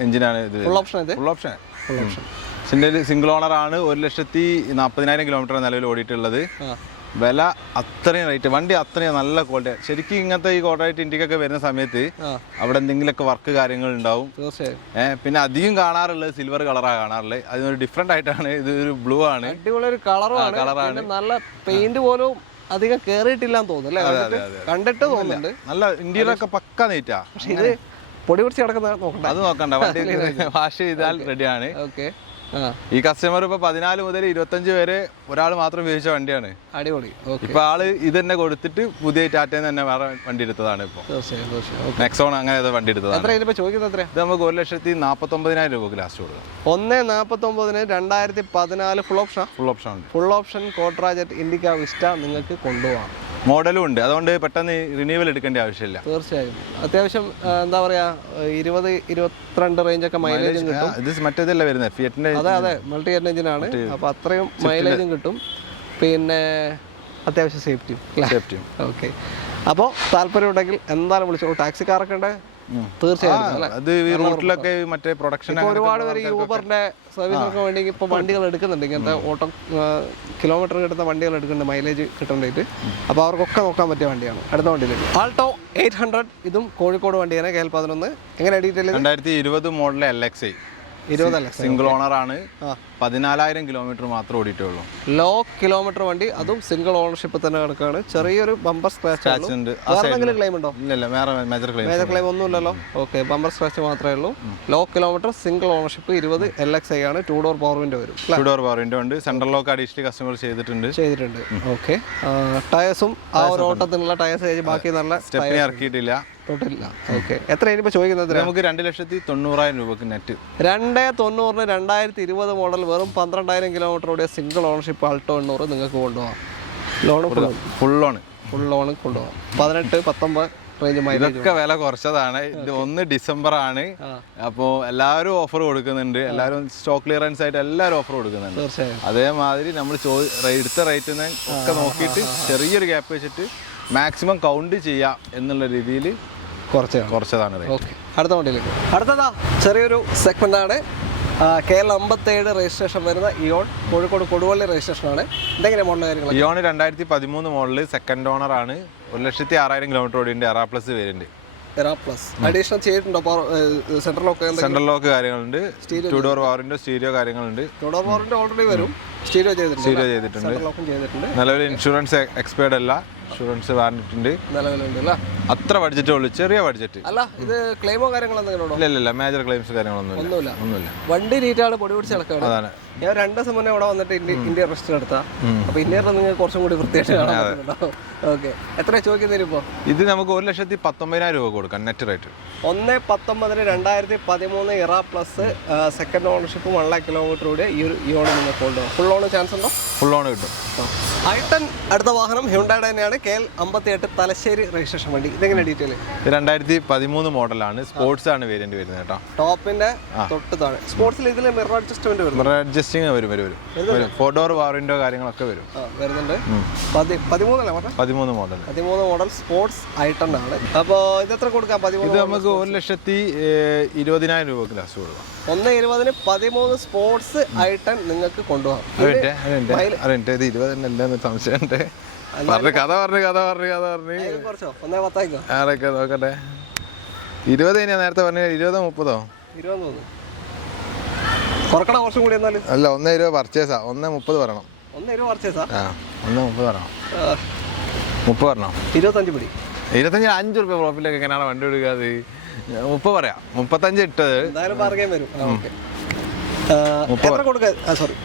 എഞ്ചിനാണ്. ഇത് ഫുൾ ഓപ്ഷൻ. ഇത് ഫുൾ ഓപ്ഷൻ. സിംഗിൾ ഓണർ ആണ്. 1,40,000 കിലോമീറ്റർ നിലവിൽ ഓടിയിട്ടുള്ളത്. വില അത്രയും റേറ്റ്, വണ്ടി അത്രയും നല്ല ക്വാളിറ്റി. ശരിക്കും ഇങ്ങനത്തെ ഈ കോഡ്രാജറ്റ് ഇൻഡിക്കൊക്കെ വരുന്ന സമയത്ത് അവിടെ എന്തെങ്കിലുമൊക്കെ വർക്ക് കാര്യങ്ങൾ ഉണ്ടാവും. പിന്നെ അധികം കാണാറുള്ളത് സിൽവർ കളറാണ് കാണാറുള്ളത്. അതിനൊരു ഡിഫറെന്റ് ആയിട്ടാണ് ഇത്. ഒരു ബ്ലൂ ആണ്, അടിപൊളി കളറാണ്. നല്ല പെയിന്റ് പോലും അധികം കേറിയിട്ടില്ലാന്ന് തോന്നുന്നു അല്ലേ, കണ്ടിട്ട് തോന്നുന്നുണ്ട്. നല്ല ഇന്റീരിയർ ഒക്കെ പക്ക നീറ്റാ. പക്ഷെ ഇത് പൊടി പിടിച്ച് കിടക്കുന്ന നോക്കണ്ട, അത് നോക്കണ്ട, വണ്ടി വാഷ് ചെയ്താൽ റെഡിയാണ്. ഓക്കെ, ഈ കസ്റ്റമർ ഇപ്പൊ 14 മുതൽ 25 വരെ ഒരാൾ മാത്രം ഉപയോഗിച്ച വണ്ടിയാണ്. അടിപൊളി. ഇപ്പൊ ആള് ഇത് തന്നെ കൊടുത്തിട്ട് പുതിയ ടാറ്റയിൽ തന്നെ വേറെ വണ്ടി എടുത്തതാണ്. ഇപ്പൊ നെക്സോൺ അങ്ങനെ വണ്ടി എടുത്തതാണ്. ഇത് നമുക്ക് 1,49,000 രൂപക്ക് ലാസ്റ്റ് കൊടുക്കാം. 1,49,000 2014 full option. Full option quadrajet Indica Vista നിങ്ങൾക്ക് കൊണ്ടുപോകാം. മോഡലും ഉണ്ട്, അതുകൊണ്ട് പെട്ടെന്ന് റിന്യൂവൽ എടുക്കേണ്ട ആവശ്യമില്ല. തീർച്ചയായും അത്യാവശ്യം എന്താ പറയാ 20-22 റേഞ്ചൊക്കെ മൈലേജും കിട്ടും. ഇത് മറ്റേതല്ല വരുന്നത്, ഫിയറ്റിന്റെ. അതെ, മൾട്ടി എഞ്ചിനാണ്. അപ്പൊ അത്രയും മൈലേജും കിട്ടും. പിന്നെ അത്യാവശ്യം സേഫ്റ്റിയും. ഓക്കെ, അപ്പോൾ താല്പര്യം ഉണ്ടെങ്കിൽ എന്തായാലും വിളിച്ചോളൂ. ടാക്സിക്കാരൊക്കെ ഉണ്ട് തീർച്ചയായും. അത് ഈ റൂട്ടിലൊക്കെ മറ്റേ പ്രൊഡക്ഷൻ ഒരുപാട് പേര് യൂബറിന്റെ സർവീസിനൊക്കെ വേണ്ടി ഇപ്പൊ വണ്ടികൾ എടുക്കുന്നുണ്ട്. ഇങ്ങനത്തെ ഓട്ടം കിലോമീറ്റർ കിട്ടുന്ന വണ്ടികൾ എടുക്കുന്നുണ്ട്, മൈലേജ് കിട്ടേണ്ടിട്ട്. അപ്പോൾ അവർക്കൊക്കെ നോക്കാൻ പറ്റിയ വണ്ടിയാണ്. അടുത്ത വണ്ടിയിലേക്ക് ആൾട്ടോ 800. ഇതും കോഴിക്കോട് വണ്ടിയാണ്. KL 11. എങ്ങനെ detail? 2020 model LXi 20 single owner ആണ്. 14,000 കിലോമീറ്റർ മാത്രം ഓടിയിട്ടുള്ളൂ. ലോ കിലോമീറ്റർ വണ്ടി, അതും സിംഗിൾ ഓണർഷിപ്പ് തന്നെ കിടക്കാണ്. ചെറിയൊരു ബമ്പർ സ്ക്രാച്ച് ഉണ്ട്. വേറെ ക്ലെയിം ഉണ്ടോ? ഇല്ല, മേജർ ക്ലെയിം ഒന്നുമില്ലല്ലോ. ഓക്കെ, ബമ്പർ സ്ക്രാച്ച് മാത്രമേ ഉള്ളൂ. Low kilometre single ownership 20 LXi ആണ്. 2 ഡോർ പവർ വിൻഡോ വരും. 2 ഡോർ പവർ വിൻഡോ ഉണ്ട്. സെൻട്രൽ ലോക്ക് അഡീഷണലി കസ്റ്റമർ ചെയ്തിട്ടുണ്ട്. ഓക്കെ, ടയേഴ്സും ആ ഒരു ഓട്ടത്തിനുള്ള ടയേഴ്സ് ബാക്കി നല്ല സ്റ്റെപ്പിനെ ഇറക്കിയിട്ടില്ല. ഓക്കെ, എത്രയാണ് ഇപ്പോൾ ചോദിക്കുന്നത്? നമുക്ക് 2,90,000 രൂപക്ക് നെറ്റ്. 2,90,000 2020 മോഡൽ വെറും 12,000 കിലോമീറ്റർ ഓടിയ സിംഗിൾ ഓണർഷിപ്പ് ആൾട്ടോ 800 നിങ്ങൾക്ക് കൊണ്ടുപോകാം. ഫുൾ ലോൺ കൊണ്ടുപോകാം. 18-19 റേഞ്ച് മൈലേജ്. ഇതൊക്കെ വില കുറച്ചതാണ്. ഇത് 1 ഡിസംബർ ആണ്. അപ്പോൾ എല്ലാവരും ഓഫർ കൊടുക്കുന്നുണ്ട്. എല്ലാവരും സ്റ്റോക്ക് ക്ലിയറൻസ് ആയിട്ട് എല്ലാവരും ഓഫർ കൊടുക്കുന്നുണ്ട്. തീർച്ചയായും അതേമാതിരി നമ്മൾ എടുത്ത റേറ്റിൽ നിന്ന് ഒക്കെ നോക്കിയിട്ട് ചെറിയൊരു ഗ്യാപ്പ് വെച്ചിട്ട് മാക്സിമം കൗണ്ട് ചെയ്യാം എന്നുള്ള രീതിയിൽ കുറച്ചതാണ് rate. ഓക്കെ, അടുത്ത വണ്ടിയിലേക്ക്. അടുത്തതാ ചെറിയൊരു സെഗ്മെൻ്റാണ്. KL 57 രജിസ്ട്രേഷൻ വരുന്ന ഇയോൺ, കോഴിക്കോട് കൊടുവള്ളി രജിസ്ട്രേഷനാണ്. എന്തെങ്കിലും മോഡൽ കാര്യങ്ങൾ? ഇയോൺ 2013 മോഡല്, സെക്കൻഡ് ഓണർ ആണ്. 1,06,000 കിലോമീറ്റർ ഓടിയുണ്ട്. Era plus variant. Era plus additional ചെയ്തിട്ടുണ്ടോ? സെൻട്രൽ ലോക്ക് കാര്യങ്ങളുണ്ട്. 2 ഡോർ പവറിന്റെ സ്റ്റീരിയോ കാര്യങ്ങളുണ്ട്. 2 ഡോർ പവറിന്റെ ഓൾറെഡി വരും. സ്റ്റീരിയോ ചെയ്തിട്ടുണ്ട്. നിലവിൽ ഇൻഷുറൻസ് എക്സ്പയർഡ് അല്ല, ഇൻഷുറൻസ് വാറന്റി നിലവിലുണ്ട് അല്ലേ? അത്ര ബഡ്ജറ്റേ ഉള്ളൂ, ചെറിയ ബഡ്ജറ്റ്. അല്ല, ഇത് ക്ലെയിമോ കാര്യങ്ങളോ എന്തെങ്കിലും? ഇല്ല, മേജർ ക്ലെയിംസ് കാര്യങ്ങളൊന്നുമില്ല. വണ്ടി നീറ്റാണ്, പൊടി പിടിച്ച് നടക്കുകയാണ്. അതാണ്. ഞാൻ 2 ദിവസം മുന്നേ ഇവിടെ വന്നിട്ട് ഇന്ത്യ റെസ്റ്റ് എടുത്താൽ, അപ്പൊ ഇന്ത്യയിൽ നിങ്ങൾക്ക് കുറച്ചും കൂടി വൃത്തിയായിട്ട് കാണാൻ പറ്റുന്നുണ്ടോ? ഓക്കെ, എത്രയാണ് ചോദിക്കുന്നതിന് ഇപ്പോൾ? ഇത് നമുക്ക് 1,19,000 രൂപ കൊടുക്കാം net rate. 1,19 2013 Era plus second ownership 1 lakh kilometre കൂടി ഈ ഓണം നിങ്ങൾക്ക് കൊണ്ടുപോകാം. ഫുൾ ഓൺ ചാൻസ് ഉണ്ടോ? ഫുൾ ഓൺ കിട്ടും. ഐട്ടൺ അടുത്ത വാഹനം ഹ്യുണ്ടായുടെ തന്നെയാണ്. KL 58 തലശ്ശേരി രജിസ്ട്രേഷൻ വണ്ടി. ഇതെങ്ങനെ ഡീറ്റെയിൽ? 2013 മോഡലാണ്. സ്പോർട്സ് ആണ് വേരിയന്റ് വരുന്നത് കേട്ടോ. ടോപ്പിന്റെ തൊട്ട് താഴെ സ്പോർട്സിൽ ഇതിൽ മിറർ അഡ്ജസ്റ്റ്മെന്റ് വരും. മിറർ അഡ്ജസ്റ്റിംഗ് വരും. 4 ഡോർ പവർ വിൻഡോ കാര്യങ്ങളൊക്കെ വരും. വരുന്നുണ്ട്. 13 മോഡൽ സ്പോർട്സ് ഐട്ടൺ ആണ്. അപ്പോൾ ഇത് എത്ര കൊടുക്കാം? 13 ഇത് നമുക്ക് 1,20,000 രൂപക്ക് ലാസ്റ്റ് കൊടുക്കാം. 1,20,000 13 സ്പോർട്സ് ഐട്ടൺ നിങ്ങൾക്ക് കൊണ്ടുപോകാം. ഇത് 20 സംശയമുണ്ട്. കഥ പറഞ്ഞു കുറച്ചോ? 1,10 ആരൊക്കെ നോക്കട്ടെ. 20 നേരത്തെ പറഞ്ഞ 20-30 20 കുറക്കണം കുറച്ചും കൂടി. എന്നാലും അല്ല, 1,20 പർച്ചേസാ. 1,30 പറയണം. 1,20 പർച്ചേസാ. 1,30 പറയണം. 30 പറഞ്ഞോ? 25 പിടി. 25 5 രൂപ പ്രോഫിറ്റൊക്കെ എങ്ങനെയാണ് വണ്ടി എടുക്കാതെ? 30 പറയാം. 35 ഇട്ടത് എന്തായാലും ബാർഗൈൻ വരും. എത്ര കൊടുക്കുക? സോറി,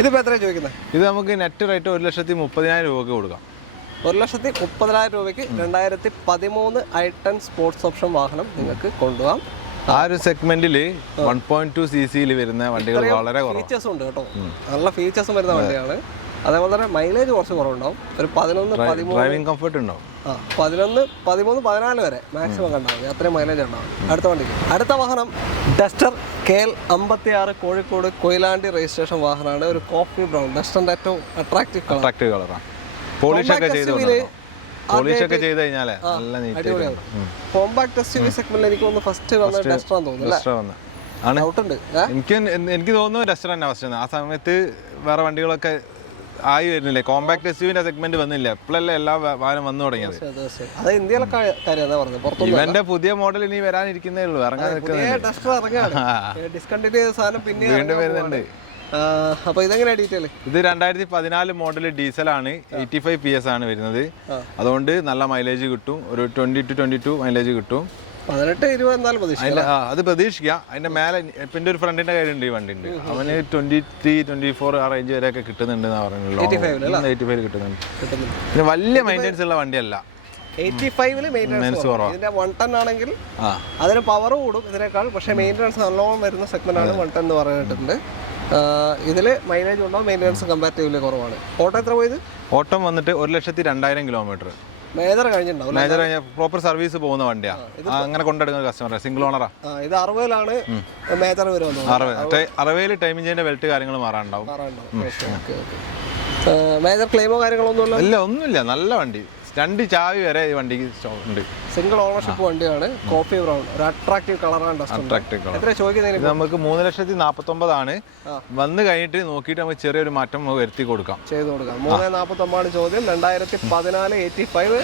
ഇതിപ്പോ എത്രയാണ് ചോദിക്കുന്നത്? ഇത് നമുക്ക് നെറ്റ് റേറ്റ് 1,30,000 രൂപക്ക് കൊടുക്കാം. 1,30,000 രൂപയ്ക്ക് 2013 ഐട്ടൺ സ്പോർട്സ് ഓപ്ഷൻ വാഹനം നിങ്ങൾക്ക് കൊണ്ടുപോകാം. ആ ഒരു സെഗ്മെന്റിൽ 1.2 cc വരുന്ന വണ്ടികൾ വളരെ കുറവാണ്. ഫീച്ചേഴ്സും ഉണ്ട് കേട്ടോ, നല്ല ഫീച്ചേഴ്സും വരുന്ന വണ്ടിയാണ്. അതേപോലെ തന്നെ മൈലേജ് കുറച്ച് കുറവുണ്ടാവും. ഒരു 11-13 ഡ്രൈവിംഗ് കംഫർട്ട് ഉണ്ടാവും. 11, 13, 14 വരെ മാക്സിമം കണ്ടാൽ മതി. അത്രയും മൈലേജ് ഉണ്ടാവും. അടുത്ത വാഹനം Duster KL 56 Kozhikode Koyilandy registration വാഹനമാണ്. ഒരു കോഫി ബ്രൗൺ. ഡസ്റ്ററിന്റെ ഏറ്റവും അട്രാക്റ്റീവ് കളറാണ്. പോളിഷൊക്കെ ചെയ്ത് കഴിഞ്ഞാൽ നല്ല നീറ്റ്. കോമ്പാക്ട് SUV സെഗ്മെന്റിൽ എനിക്ക് തോന്നുന്നു ഫസ്റ്റ് വന്ന ഡസ്റ്റർ ആണെന്ന് തോന്നുന്നു. എനിക്ക് തോന്നുന്നു ഡസ്റ്റർ തന്നെ ഫസ്റ്റ്. ആ സമയത്ത് വേറെ വണ്ടികളൊക്കെ ആയി വരുന്നില്ലേ, കോമ്പാക്ട് SUV സെഗ്മെന്റ് വന്നില്ല. ഇപ്പോഴല്ലേ എല്ലാ വാഹനം വന്നു തുടങ്ങിയത്. ഇവന്റെ പുതിയ മോഡൽ ഇനി വരാനിരിക്കുന്നേ ഉള്ളൂ, ഇറങ്ങാൻ വീണ്ടും വരുന്നുണ്ട്. അപ്പൊ ഇതെങ്ങനെ ഡീറ്റെയിൽ? ഇത് 2014 മോഡൽ ഡീസലാണ്. 85 PS ആണ് വരുന്നത്. അതുകൊണ്ട് നല്ല മൈലേജ് കിട്ടും. ഒരു 20-22 മൈലേജ് കിട്ടും. 18-20 എന്തായാലും അത് പ്രതീക്ഷിക്കാം. അതിന്റെ മേലെ ഇപ്പൊ എന്റെ ഒരു ഫ്രണ്ടിന്റെ കാര്യമുണ്ട്, ഈ വണ്ടി ഉണ്ട്. അവന് 23-24 ആ റേഞ്ച് വരെയൊക്കെ കിട്ടുന്നുണ്ട്. 85 കിട്ടുന്നുണ്ട്. പിന്നെ വലിയ മെയിൻ്റെനൻസ് ഉള്ള വണ്ടിയല്ല. 85 മെയിൻ്റെനൻസ് കുറവാണ്. ഇതിന്റെ 110 ആണെങ്കിൽ അതിന് പവർ കൂടും ഇതിനേക്കാൾ. പക്ഷേ മെയിൻ്റെനൻസ് നല്ലോണം വരുന്ന സെഗ്മെന്റ് ആണ് 110 എന്ന് പറഞ്ഞിട്ടുണ്ട്. ഇതില് മൈലേജ് ഉണ്ടോ? മെയിൻ്റെനൻസ് കമ്പാരിറ്റീവ്ലി കുറവാണ്. ഓട്ടോ എത്ര പോയത്? ഓട്ടം വന്നിട്ട് 1,02,000 കിലോമീറ്റർ. മേജർ കഴിഞ്ഞിട്ടുണ്ടാവും. മേജർ കഴിഞ്ഞ പ്രോപ്പർ സർവീസ് പോകുന്ന വണ്ടിയാ. അങ്ങനെ കൊണ്ടെടുക്കുന്ന കസ്റ്റമർ സിംഗിൾ ഓണറാ. ഇത് 60-ലാണ് മേജർ വരുന്നത്. 60 ടൈം ഇഞ്ചിന്റെ ബെൽറ്റ് കാര്യങ്ങൾ മാറാനുണ്ടാവും. മേജർ ക്ലെയിമോ കാര്യങ്ങളൊന്നും ഇല്ല, ഒന്നുമില്ല. നല്ല വണ്ടി. 2 ചാവി വരെ ഈ വണ്ടിക്ക് ഉണ്ട്. സിംഗിൾ ഓണർഷിപ്പ് വണ്ടിയാണ്. കോഫി ബ്രൗൺ, ഒരു അട്രാക്റ്റീവ് കളറാണ്. എത്ര ചോദിക്കുന്നത്? നമുക്ക് 3,49,000 ആണ്. വന്ന് കഴിഞ്ഞിട്ട് നോക്കിയിട്ട് നമുക്ക് ചെറിയൊരു മാറ്റം വരുത്തി കൊടുക്കാം, ചെയ്ത് കൊടുക്കാം. 3,49,000 ചോദ്യം. 2014 85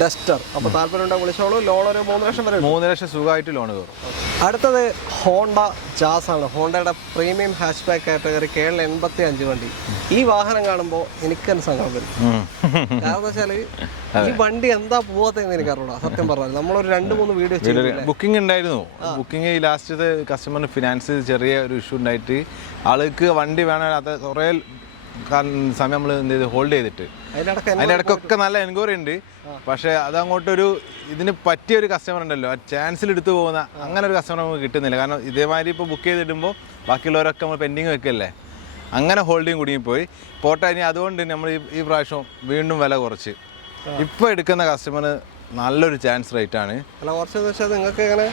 ഡസ്റ്റർ. അപ്പോൾ താല്പര്യം വിളിച്ചോളൂ. ലോൺ ഒരു 3 ലക്ഷം വരെ. 3 ലക്ഷം സുഖമായിട്ട് ലോൺ കയറും. അടുത്തത് ഹോണ്ട ജാസ് ആണ്. ഹോണ്ടയുടെ premium hatchback category KL 85 വണ്ടി. ഈ വാഹനം കാണുമ്പോൾ എനിക്ക് തന്നെ സങ്കടം വരും. കാരണം വെച്ചാല് ഈ വണ്ടി എന്താ പോവാത്തെന്ന് എനിക്ക് അറിഞ്ഞൂടാ സത്യം പറഞ്ഞാൽ. നമ്മളൊരു 2-3 വീഡിയോ ബുക്കിംഗ് ഉണ്ടായിരുന്നു. ബുക്കിംഗ് ലാസ്റ്റത്തെ കസ്റ്റമറിന് ഫിനാൻസ് ചെറിയ ഒരു ഇഷ്യൂ ഉണ്ടായിട്ട് ആൾക്ക് വണ്ടി വേണം. അത് കുറേ സമയം നമ്മൾ എന്ത് ചെയ്ത് ഹോൾഡ് ചെയ്തിട്ട് അതിൻ്റെ ഇടയ്ക്കൊക്കെ നല്ല എൻക്വയറി ഉണ്ട്. പക്ഷേ അതങ്ങോട്ടൊരു ഇതിന് പറ്റിയൊരു കസ്റ്റമർ ഉണ്ടല്ലോ, ആ ചാൻസിൽ എടുത്തു പോകുന്ന അങ്ങനെ ഒരു കസ്റ്റമർ നമുക്ക് കിട്ടുന്നില്ല. കാരണം ഇതേമാതിരി ഇപ്പോൾ ബുക്ക് ചെയ്തിടുമ്പോൾ ബാക്കിയുള്ളവരൊക്കെ നമ്മൾ പെൻഡിങ് വെക്കല്ലേ, അങ്ങനെ ഹോൾഡിങ് കുടുങ്ങിപ്പോയി പോട്ടെ. ഇനി അതുകൊണ്ട് നമ്മൾ ഈ പ്രാവശ്യം വീണ്ടും വില കുറച്ച് ഇപ്പോൾ എടുക്കുന്ന കസ്റ്റമർ നല്ലൊരു ചാൻസ് റേറ്റ് ആണ്. കുറച്ചെന്ന് വെച്ചാൽ നിങ്ങൾക്ക് എങ്ങനെ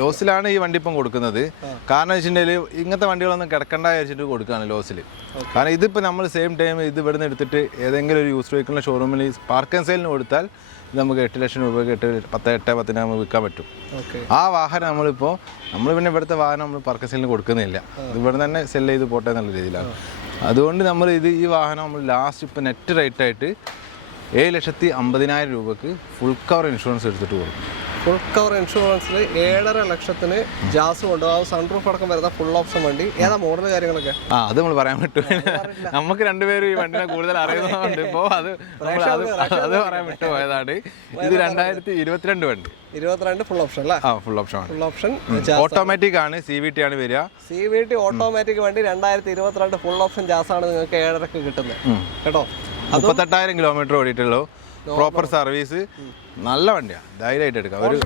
ലോസിലാണ് ഈ വണ്ടി ഇപ്പം കൊടുക്കുന്നത്. കാരണം വെച്ചിട്ടുണ്ടെങ്കിൽ ഇങ്ങനത്തെ വണ്ടികളൊന്നും കിടക്കണ്ട വിചാരിച്ചിട്ട് കൊടുക്കുകയാണ് ലോസിൽ. കാരണം ഇതിപ്പോൾ നമ്മൾ സെയിം ടൈം ഇത് ഇവിടുന്ന് എടുത്തിട്ട് ഏതെങ്കിലും ഒരു യൂസ്ഡ് വെഹിക്കിളിൻ്റെ ഷോറൂമിൽ പാർക്ക് ആൻഡ് സെയിലിന് കൊടുത്താൽ നമുക്ക് 8 ലക്ഷം രൂപയ്ക്ക് 10 നമുക്ക് വിൽക്കാൻ പറ്റും. ആ വാഹനം നമ്മൾ പിന്നെ ഇവിടുത്തെ വാഹനം നമ്മൾ പാർക്ക് ആൻഡ് സെയിലിന് കൊടുക്കുന്നില്ല, ഇവിടെ തന്നെ സെല്ല് ചെയ്ത് പോട്ടെ എന്നുള്ള രീതിയിലാണ്. അതുകൊണ്ട് നമ്മൾ ഈ വാഹനം നമ്മൾ ലാസ്റ്റ് ഇപ്പോൾ നെറ്റ് റേറ്റ് ആയിട്ട് 7,50,000 രൂപക്ക് ഫുൾ കവർ ഇൻഷുറൻസ് എടുത്തിട്ട് കൊടുക്കും. ഫുൾ കവർ ഇൻഷുറൻസിൽ 7.5 ലക്ഷത്തിന് ജാസ് കൊണ്ടുപോകും, സൺറൂഫ് അടക്കം വരുന്ന ഫുൾ ഓപ്ഷൻ വണ്ടി. ഏതാ മോഡൽ കാര്യങ്ങളൊക്കെ? അത് നമ്മൾ പറയാൻ പറ്റും. നമുക്ക് രണ്ടുപേരും ഈ വണ്ടിനെ കൂടുതൽ അറിയുന്നതുകൊണ്ട് ഇപ്പോൾ അത് പറയാൻ വിട്ടുപോയതാണ്. ഇത് 2022 വണ്ടി. 22 ഫുൾ ഓപ്ഷൻ അല്ലേ? Full option. Full option automatic ആണ്, CVT ആണ് വരിക. CVT ഓട്ടോമാറ്റിക് വണ്ടി 2022 ഫുൾ ഓപ്ഷൻ ജാസ് ആണ് നിങ്ങൾക്ക് 7.5 കിട്ടുന്നത് കേട്ടോ. 38,000 കിലോമീറ്റർ ഓടിയിട്ടുള്ളൂ, പ്രോപ്പർ സർവീസ്, നല്ല വണ്ടിയാണ്, ധൈര്യമായിട്ട് എടുക്കാം. ഒരു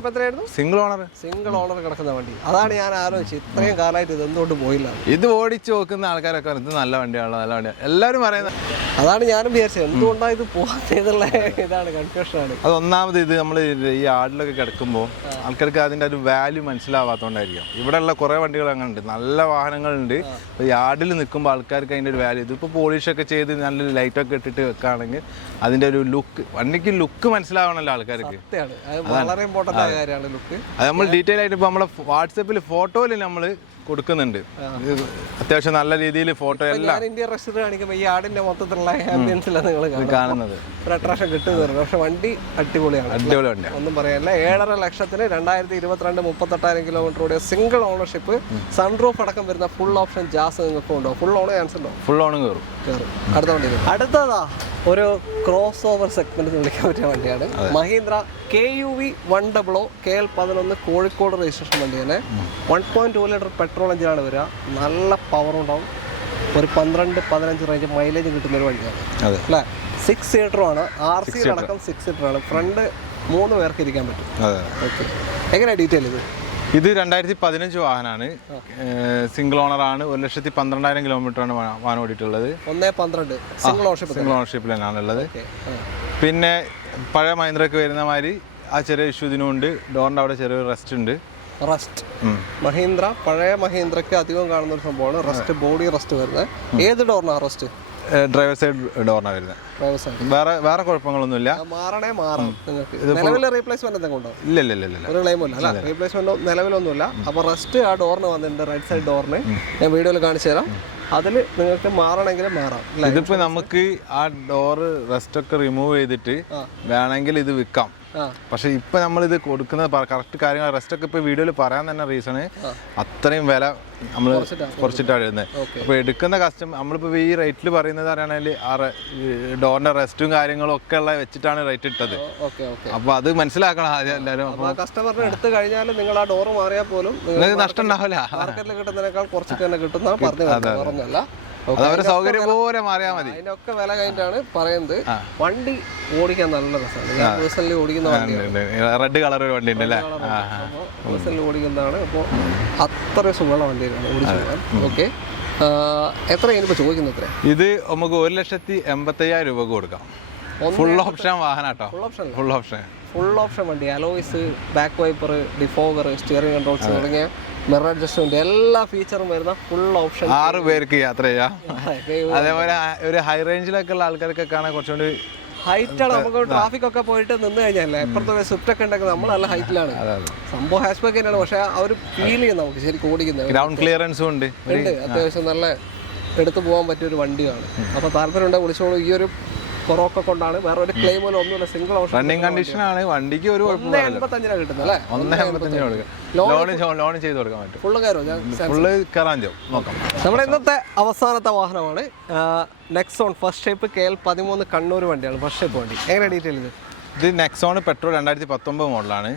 സിംഗിൾ ഓണർ കിടക്കുന്ന വണ്ടി. അതാണ് ഞാൻ ആലോചിച്ചത്, ഇത്രയും കാലമായിട്ട് ഇത് എന്തുകൊണ്ട് പോയില്ല. ഇത് ഓടിച്ച് നോക്കുന്ന ആൾക്കാരൊക്കെ ഇത് നല്ല വണ്ടിയാണല്ലോ, നല്ല വണ്ടിയാണ് എല്ലാവരും പറയുന്നത്. അതാണ് ഞാനും വിചാരിച്ചത്, എന്തുകൊണ്ടാണ് ഇത് പോകാത്തതുള്ള ഇതാണ് കൺഫ്യൂഷനാണ്. അത് ഒന്നാമത് ഇത് നമ്മൾ ഈ ആടിലൊക്കെ കിടക്കുമ്പോൾ ആൾക്കാർക്ക് അതിൻ്റെ ഒരു വാല്യൂ മനസ്സിലാവാത്തതുകൊണ്ടായിരിക്കും. ഇവിടെയുള്ള കുറേ വണ്ടികൾ അങ്ങനെ ഉണ്ട്, നല്ല വാഹനങ്ങളുണ്ട്. അപ്പോൾ ഈ ആടിൽ നിൽക്കുമ്പോൾ ആൾക്കാർക്ക് അതിൻ്റെ ഒരു വാല്യൂ, ഇതിപ്പോൾ പോളിഷൊക്കെ ചെയ്ത് നല്ലൊരു ലൈറ്റൊക്കെ ഇട്ടിട്ട് വെക്കുകയാണെങ്കിൽ അതിൻ്റെ ഒരു ലുക്ക്, വണ്ടിക്ക് ലുക്ക് മനസ്സിലാവണമല്ലോ ആൾക്കാർക്ക്. വളരെ ഇമ്പോർട്ടന്റ് ആയ കാര്യമാണ് ലുക്ക്. അത് നമ്മൾ ഡീറ്റെയിൽ ആയിട്ട് ഇപ്പോൾ നമ്മളെ വാട്സപ്പിൽ ഫോട്ടോയിൽ നമ്മൾ കൊടുക്കുന്നുണ്ട്. അത്യാവശ്യം നല്ല രീതിയിൽ ഫോട്ടോ എല്ലാം ഇന്ത്യൻ റെസ്റ്റർ കാണിക്കുമ്പോൾ ഈ ആടിന്റെ മൊത്തത്തിലുള്ള ആംബിയൻസിലാണ് നിങ്ങൾ കാണുന്നത്. ഒരു അട്രാക്ഷൻ കിട്ടുന്നത്. പക്ഷെ വണ്ടി അടിപൊളിയാണ്, അടിപൊളി വണ്ടിയാണ്, ഒന്നും പറയാനില്ല. 7.5 ലക്ഷത്തിന് 2022 38,000 കിലോമീറ്റർ ഓടിയ സിംഗിൾ ഓണർഷിപ്പ്, സൺറൂഫ് അടക്കം വരുന്ന ഫുൾ ഓപ്ഷൻ ജാസ് നിങ്ങൾക്ക് ഉണ്ടോ? ഫുൾ ഓൺ ചാൻസ് ഉണ്ടോ? ഫുൾ ഓൺ കയറും. അടുത്ത വണ്ടി അടുത്തതാ ഒരു ക്രോസ് ഓവർ സെഗ്മെന്റ് വിളിക്കാൻ പറ്റിയ വണ്ടിയാണ്. Mahindra KUV 100 KL11 Kozhikode registration വണ്ടി തന്നെ. 1.2 ലിറ്റർ പെട്രോൾ എഞ്ചിനാണ് വരിക. നല്ല പവർ ഉണ്ടാവും, ഒരു 12-15 റേഞ്ച് മൈലേജ് കിട്ടുന്ന ഒരു വണ്ടിയാണ് അല്ലേ. 6 സീറ്ററുമാണ്, RC അടക്കം 6 സീറ്ററാണ്. ഫ്രണ്ട് 3 പേർക്ക് ഇരിക്കാൻ പറ്റും. ഓക്കെ, എങ്ങനെയാണ് ഡീറ്റെയിൽ ഇത്? ഇത് 2015 വാഹനമാണ്, സിംഗിൾ ഓണറാണ്. 1,12,000 കിലോമീറ്ററാണ് വാഹനം ഓടിയിട്ടുള്ളത്. 1.12 സിംഗിൾ ഓണർഷിപ്പിൽ തന്നെയാണ് ഉള്ളത്. പിന്നെ പഴയ മഹീന്ദ്രക്ക് വരുന്ന മാതിരി ആ ചെറിയ ഇഷ്യൂ ഇതിനുണ്ട്. ഡോറിൻ്റെ അവിടെ ചെറിയൊരു റെസ്റ്റ് ഉണ്ട്. റസ്റ്റ് മഹീന്ദ്ര പഴയ മഹീന്ദ്രക്ക് അധികം കാണുന്ന ഒരു സംഭവമാണ് റസ്റ്റ്, ബോഡി റസ്റ്റ് വരുന്നത്. ഏത് ഡോറിനാണ് റസ്റ്റ്? ഡ്രൈവർ സൈഡ് ഡോറിനാണ് വരുന്നത്. വേറെ കുഴപ്പങ്ങളൊന്നുമില്ല. നിലവിലെ റീപ്ലേസ്മെന്റ് എന്തെങ്കിലും ഉണ്ടോ? ഇല്ല, ഒരു ക്ലെയിമില്ല അല്ല, റീപ്ലേസ്മെന്റ് നിലവിലൊന്നുമില്ല. അപ്പൊ റസ്റ്റ് ആ ഡോറിന് വന്നിട്ടുണ്ട്, റൈറ്റ് സൈഡ് ഡോറിന്. ഞാൻ വീഡിയോയിൽ കാണിച്ചു തരാം. അതിൽ നിങ്ങൾക്ക് മാറണമെങ്കിലും മാറാം. ഇതിപ്പോ നമുക്ക് ആ ഡോറ് റെസ്റ്റ് ഒക്കെ റിമൂവ് ചെയ്തിട്ട് വേണമെങ്കിൽ ഇത് വിൽക്കാം. പക്ഷെ ഇപ്പൊ നമ്മളിത് കൊടുക്കുന്ന കറക്റ്റ് കാര്യങ്ങൾ റെസ്റ്റ് ഒക്കെ ഇപ്പൊ വീഡിയോയിൽ പറയാൻ തന്നെ റീസണ് അത്രയും വില നമ്മൾ കുറച്ചിട്ടാണ് എഴുതുന്നത്. അപ്പോൾ എടുക്കുന്ന കസ്റ്റമർ നമ്മളിപ്പോൾ ഈ റേറ്റിൽ പറയുന്നത് അറിയണമെങ്കിൽ ആ ഡോറിന്റെ റെസ്റ്റും കാര്യങ്ങളും ഒക്കെ ഉള്ള വെച്ചിട്ടാണ് റേറ്റ് ഇട്ടത്. അപ്പോൾ അത് മനസ്സിലാക്കണം ആദ്യം എല്ലാവരും. കസ്റ്റമറിന് എടുത്തു കഴിഞ്ഞാൽ നിങ്ങൾ ആ ഡോറ് മാറിയാൽ പോലും നിങ്ങൾക്ക് നഷ്ടം ഉണ്ടാവില്ല. മാർക്കറ്റിൽ കിട്ടുന്നതിനേക്കാൾ കുറച്ചിട്ട് തന്നെ കിട്ടുന്ന പറഞ്ഞല്ല. അതവരെ സൗകര്യം പോലെ മാറിയാൽ മതി. അതിനൊക്കെ വില കഴിഞ്ഞിട്ടാണ് പറയുന്നത്. വണ്ടി ഓടിക്കാൻ നല്ല രസമാണ്. ഞാൻ പേഴ്സണലി ഓടിക്കുന്ന വണ്ടിയാണ്. റെഡ് കളർ ഒരു വണ്ടി ഉണ്ട് അല്ലേ? പേഴ്സണലി ഓടിക്കുന്നതാണ്. അപ്പോൾ അത്ര സുഖമുള്ള വണ്ടിയാണ് ഓടിച്ചു പോകാൻ. ഓക്കെ, എത്ര ഇനിയിപ്പോൾ ചോദിക്കുന്നത്? എത്ര? ഇത് നമുക്ക് 1,80,000 രൂപ കൊടുക്കാം. ഫുൾ ഓപ്ഷൻ വാഹനം കേട്ടോ. ഫുൾ ഓപ്ഷൻ വണ്ടി. Alloys, back wiper, defogger, steering controls തുടങ്ങിയ മിറർ അഡ്ജസ്റ്റ്മെന്റ് എല്ലാ ഫീച്ചറും വരുന്ന ഫുൾ ഓപ്ഷൻ. 6 പേർക്ക് യാത്ര ചെയ്യാം. അതേപോലെ ഒരു ഹൈ റേഞ്ചിലൊക്കെ ഉള്ള ആൾക്കാർക്കൊക്കെ കാണാൻ കുറച്ചുകൂടി ഹൈറ്റ് ആണ്. നമുക്ക് ട്രാഫിക് ഒക്കെ പോയിട്ട് നിന്ന് കഴിഞ്ഞാൽ എപ്പുറത്തെ സ്വിഫ്റ്റ് ഒക്കെ ഉണ്ടെങ്കിൽ നമ്മൾ നല്ല ഹൈറ്റിലാണ്. സംഭവം ഹാഷ് ബാക്ക് തന്നെയാണ്, പക്ഷെ ആ ഒരു ഫീൽ ചെയ്യും നമുക്ക് ശരിക്കും ഓടിക്കുന്നത്. ഗ്രൗണ്ട് ക്ലിയറൻസും ഉണ്ട്, അത്യാവശ്യം നല്ല എടുത്തു പോകാൻ പറ്റിയ ഒരു വണ്ടിയാണ്. അപ്പോൾ താല്പര്യം ഉണ്ടെങ്കിൽ വിളിച്ചോളൂ. ഈ ഒരു കൊറോക്ക കൊണ്ടാണ്, വേറെ ഒരു ക്ലെയിം പോലും ഒന്നുമില്ല. സിംഗിൾ ഓപ്ഷൻ റണ്ണിംഗ് കണ്ടീഷൻ ആണ് വണ്ടിക്ക്. ഒരു 1.85 കിട്ടുന്നത് അല്ലേ? 1.85 ലോൺ ചെയ്ത് കൊടുക്കാൻ പറ്റും. ഫുള്ള് കയറാൻ നോക്കാം. നമ്മുടെ ഇന്നത്തെ അവസാനത്തെ വാഹനമാണ് Nexon first shape KL13 Kannur വണ്ടിയാണ്. ഫസ്റ്റ് ഷേപ്പ് വണ്ടി എങ്ങനെ ഡീറ്റെയിൽ? ഇത് നെക്സോൺ പെട്രോൾ 2019 മോഡലാണ്.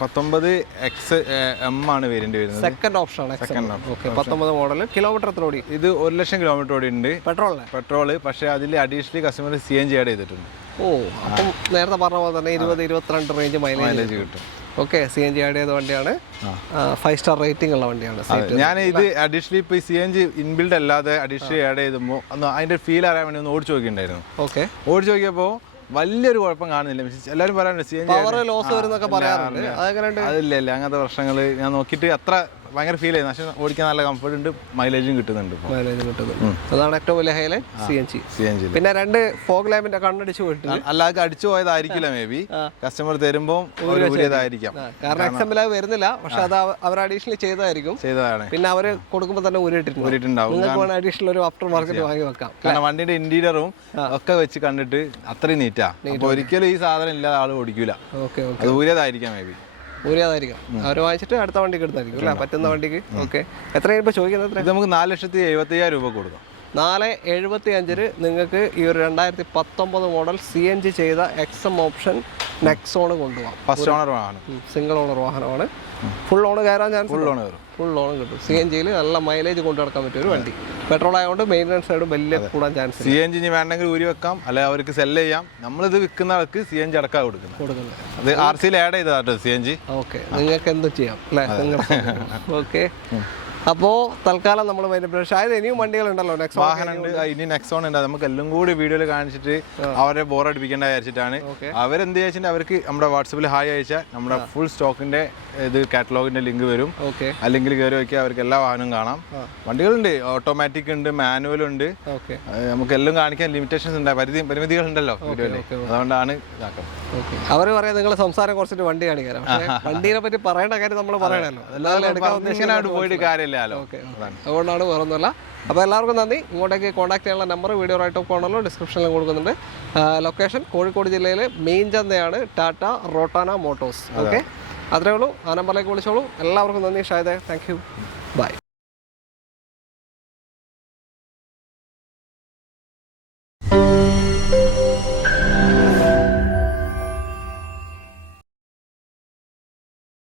19 XM ആണ് വേരിയന്റ് വരുന്നത്. Second option. 19 മോഡൽ. കിലോമീറ്റർ എത്ര ഓടി? ഇത് 1,00,000 കിലോമീറ്റർ ഓടിയിട്ടുണ്ട്. പെട്രോള്. പക്ഷേ അതിൽ അഡീഷണലി കസ്റ്റമർ CNG ആഡ് ചെയ്തിട്ടുണ്ട്. അപ്പം നേരത്തെ പറഞ്ഞ പോലെ തന്നെ 20-22 റേഞ്ച് മൈലേജ് കിട്ടും. ഓക്കെ, CNG ആഡ് ചെയ്ത വണ്ടിയാണ്. 5 സ്റ്റാർ റേറ്റിംഗ് ഉള്ള വണ്ടിയാണ്. ഞാൻ ഇത് അഡീഷണലി ഇപ്പോൾ CNG ഇൻബിൽഡ് അല്ലാതെ അഡീഷണലി ആഡ് ചെയ്തുമ്പോൾ അതിൻ്റെ ഫീൽ അറിയാൻ വേണ്ടി ഒന്ന് ഓടിച്ചു നോക്കിയിട്ടുണ്ടായിരുന്നു. ഓടിച്ചു നോക്കിയപ്പോൾ വലിയൊരു കുഴപ്പം കാണുന്നില്ല. എല്ലാവരും പറയാറുണ്ട് CNG പവർ ലോസ് വരുന്നൊക്കെ പറയാറുണ്ട്. അതെങ്ങനെയുണ്ട്? അതില്ല അങ്ങനത്തെ പ്രശ്നങ്ങൾ ഞാൻ നോക്കിയിട്ട് അത്ര ഭയങ്കര ഫീൽ ചെയ്യുന്നു. പക്ഷെ ഓടിക്കാൻ നല്ല കംഫർട്ട് ഉണ്ട്, മൈലേജും കിട്ടുന്നുണ്ട്. അതാണ് ഏറ്റവും വലിയ ഹൈലൈറ്റ് CNG. പിന്നെ 2 ഫോഗ് ലാമ്പിന്റെ കണ്ണടിച്ച് പോയിട്ട് അല്ലാതെ അടിച്ചു പോയതായിരിക്കില്ല, മേ ബി കസ്റ്റമർ തരുമ്പോൾ ഊരിയതായിരിക്കാം. കാരണം XML വരുന്നില്ല, പക്ഷെ അത് അവർ അഡീഷണൽ ചെയ്തതാണ്. പിന്നെ അവര് കൊടുക്കുമ്പോൾ തന്നെ ഊരിയിട്ടുണ്ടാവും. നിങ്ങൾക്ക് അഡീഷണൽ ഒരു ആഫ്റ്റർ മാർക്കറ്റ് വാങ്ങി വെക്കാം. കാരണം വണ്ടിയുടെ ഇന്റീരിയറും ഒക്കെ വെച്ച് കണ്ടിട്ട് അത്രയും നീറ്റാ. അപ്പൊ ഒരിക്കലും ഈ സാധനം ഇല്ലാതെ ആള് ഓടിക്കൂല. അത് ഊരിയതായിരിക്കാം, മേ ബി ഊരിയതായിരിക്കും. അവർ വാങ്ങിച്ചിട്ട് അടുത്ത വണ്ടിക്ക് എടുത്തായിരിക്കും അല്ലേ, പറ്റുന്ന വണ്ടിക്ക്. ഓക്കെ, എത്രയാണ് ഇപ്പോൾ ചോദിക്കുന്നത്? ഇത് നമുക്ക് 4,75,000 രൂപ കൊടുക്കാം. 4,75 നിങ്ങൾക്ക് ഈ ഒരു 2019 മോഡൽ CNG ചെയ്ത XM ഓപ്ഷൻ നെക്സോൺ കൊണ്ടുപോകാം. ഫസ്റ്റ് ഓണർ വാഹനം, സിംഗിൾ ഓണർ വാഹനമാണ്. ഫുൾ ഓൺ കയറാൻ ചാൻസ്, ഫുൾ ഓൺ കിട്ടും. CNG നല്ല മൈലേജ് കൊണ്ടു നടക്കാൻ പറ്റിയ ഒരു വണ്ടി. പെട്രോൾ ആയതുകൊണ്ട് മെയിൻ്റനൻസ് സൈഡ് വലിയ കൂടാൻ ചാൻസ്. CNG ഇനി വേണമെങ്കിൽ ഊരി വെക്കാം, അല്ലെ അവർക്ക് സെല് ചെയ്യാം. നമ്മളിത് വിൽക്കുന്ന ആൾക്ക് CNG അടക്കം കൊടുക്കുന്നത്. അത് RC ആഡ് ചെയ്തതാട്ടോ CNG. ഓക്കെ, നിങ്ങൾക്ക് എന്തും ചെയ്യാം അല്ലേ? ഓക്കെ, അപ്പോൾ തൽക്കാലം നമ്മൾ ഷായത് ഇനിയും വണ്ടികളുണ്ടല്ലോ, വാഹനമുണ്ട്. ഇനി നെക്സോൺ ഉണ്ട്. നമുക്ക് എല്ലാം കൂടി വീഡിയോയിൽ കാണിച്ചിട്ട് അവരെ ബോറടിപ്പിക്കേണ്ട വിചാരിച്ചിട്ടാണ്. അവരെന്ത് ചോദിച്ചിട്ട് അവർക്ക് നമ്മുടെ വാട്സപ്പിൽ ഹായ് അയച്ചാൽ നമ്മുടെ ഫുൾ സ്റ്റോക്കിന്റെ ഇത് കാറ്റലോഗിന്റെ ലിങ്ക് വരും. അല്ലെങ്കിൽ കയറി വയ്ക്കുക, അവർക്ക് എല്ലാ വാഹനവും കാണാം. വണ്ടികളുണ്ട്, ഓട്ടോമാറ്റിക് ഉണ്ട്, മാനുവൽ ഉണ്ട്. നമുക്ക് എല്ലാം കാണിക്കാൻ ലിമിറ്റേഷൻസ് ഉണ്ട്, പരിമിതികൾ ഉണ്ടല്ലോ വീഡിയോയിൽ. അതുകൊണ്ടാണ് ഇതാക്കുന്നത്. അവർ പറയാം നിങ്ങൾ സംസാരം കുറച്ചിട്ട് വണ്ടി കാണിക്കാം. വണ്ടീനെ പറ്റി പറയേണ്ട കാര്യം നമ്മൾ പറയണല്ലോ, പോയിട്ട് കാര്യമില്ല. അതുകൊണ്ടാണ് വേറൊന്നുമല്ല. അപ്പോൾ എല്ലാവർക്കും നന്ദി. ഇങ്ങോട്ടേക്ക് കോൺടാക്ട് ചെയ്യാനുള്ള നമ്പർ വീഡിയോ റൈറ്റ് ഓഫ് കോർണറിലും ഡിസ്ക്രിപ്ഷനിലും കൊടുക്കുന്നുണ്ട്. ലൊക്കേഷൻ കോഴിക്കോട് ജില്ലയിലെ മെയിൻ ചന്തയാണ് ടാറ്റ റോട്ടാന മോട്ടോഴ്സ്. ഓക്കെ, അത്രേ ഉള്ളൂ. ആ നമ്പറിലേക്ക് വിളിച്ചോളൂ. എല്ലാവർക്കും നന്ദി. ഷായദേ, താങ്ക് യു.